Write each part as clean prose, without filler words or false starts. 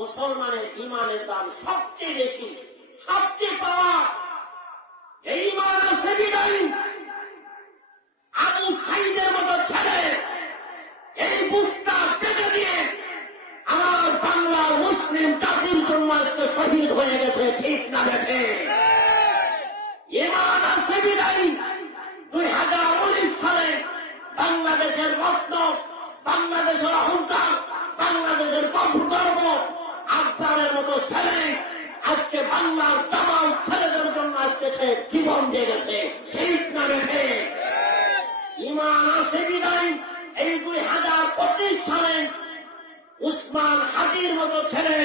মুসলমানের ইমানের দাম সবচেয়ে বেশি, সবচেয়ে পাওয়া। এই ইমান আছে বিদায়ী আবু সাইদের মতো ছেলে এই বুকটা পেটে দিয়ে আমার বাংলার মুসলিম জাতির জন্য আজকে শহীদ হয়ে গেছে, ঠিক না দেখে? ইমান আছে বিদায়ী 2019 সালে বাংলাদেশের রত্ন, বাংলাদেশের অহংকার, বাংলাদেশের গর্ব আফগানের মতো ছেলে আজকে বাংলার তামাম ছেলেদের জন্য আজকে সে জীবন দিয়ে গেছে, ঠিক না দেখে? ইমান আছে বিদায় এই 2025 সালে উসমান হাদির মতো ছেলে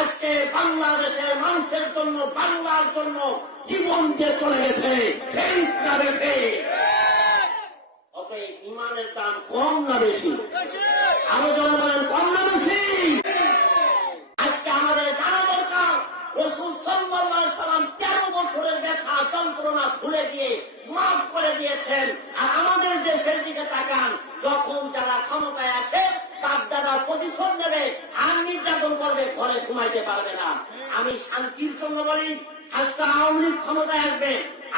আজকে বাংলাদেশের মানুষের জন্য, বাংলার জন্য জীবন দিয়ে চলে গেছে, ঠিক না দেখে? অতএব ইমানের দাম কম না বেশি? আরো যারা বলেন কম না বেশি? আজকে আমাদের জানা দরকার রাসূল সাল্লাল্লাহু আলাইহি সাল্লাম 13 বছরের ব্যথা যন্ত্রণা ভুলে গিয়ে মাফ করে দিয়েছেন। আর আমাদের দেশের দিকে তাকান, যখন যারা ক্ষমতায় আসে বাপদাদা প্রতিশোধ নেবে আর নির্যাতন করবে, ঘরে ঘুমাইতে পারবে না। আমি শান্তির জন্য বলি, আজকে আওয়ামী লীগ ক্ষমতায় আসবে,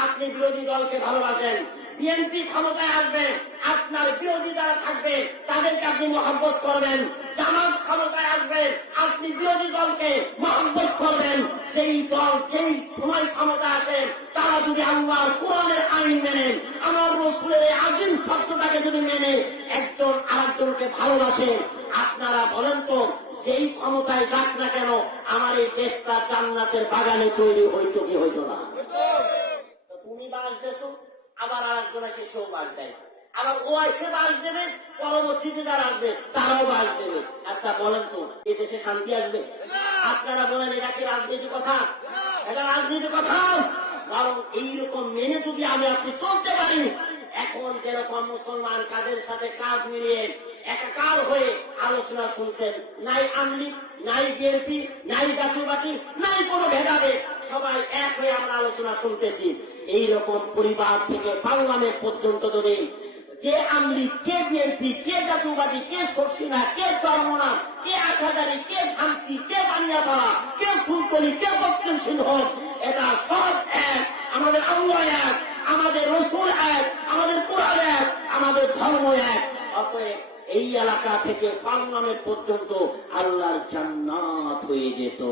আপনি বিরোধী দলকে ভালোবাসেন। বিএনপি ক্ষমতায় আসবে, আপনার বিরোধী যারা থাকবে তাদেরকে আপনি মহব্বত করবেন। জামাত ক্ষমতায় আসবে, আপনি বিরোধী দলকে মহব্বত করবেন। সেই দল যেই সময় ক্ষমতা আসে তারা যদি আল্লাহর কোরআনের আইন মেনে, আমার রাসূলের আজিম শব্দটাকে যদি মেনে একজন আরেকজনকে ভালোবাসে, আপনারা বলেন তো যেই ক্ষমতায় যাক না কেন আমার এই দেশটা জান্নাতের বাগানে তৈরি হইতো কি হইতো না? তুমি বাস দেছো, আবার আরেকজন এসে সেও বাস দেয়, আবার ও এসে বাস দেবে, পরবর্তীতে যারা আসবে তারাও বাস দেবে। আচ্ছা বলেন তো এই দেশে শান্তি আসবে? আপনারা বলেন এটা কি রাজনীতি কথা? এটা রাজনীতি কথা? কারণ এইরকম মেনে যদি আমি আপনি চলতে পারি, এখন যেরকম মুসলমান কাদের সাথে কাজ মিলিয়ে একাকার হয়ে আলোচনা শুনছেন, নাই আমলিগ, নাই বিএনপি, নাই জাতীয়বাদী, নাই কোনো ভেদাভেদ, সবাই এক হয়ে আমরা আলোচনা শুনতেছি। এইরকম পরিবার থেকে পার্লামেন্ট পর্যন্ত যদি কে আমলিগ, কে বিএনপি, কে জাতীয়বাদী, কে শর্ষিনা, কে চরমনা, কে আখাদারি, কে শান্তি, কে বানিয়াপাড়া, কে ফুলতলি, কে দক্ষিণ সিংহ, এটা সব এক। আমাদের আল্লাহ এক, আমাদের রাসূল এক, আমাদের কোরআন এক, আমাদের ধর্ম এক। অতএব এই এলাকা থেকে পার্লামেন্ট পর্যন্ত আল্লাহর জান্নাত হয়ে যেত।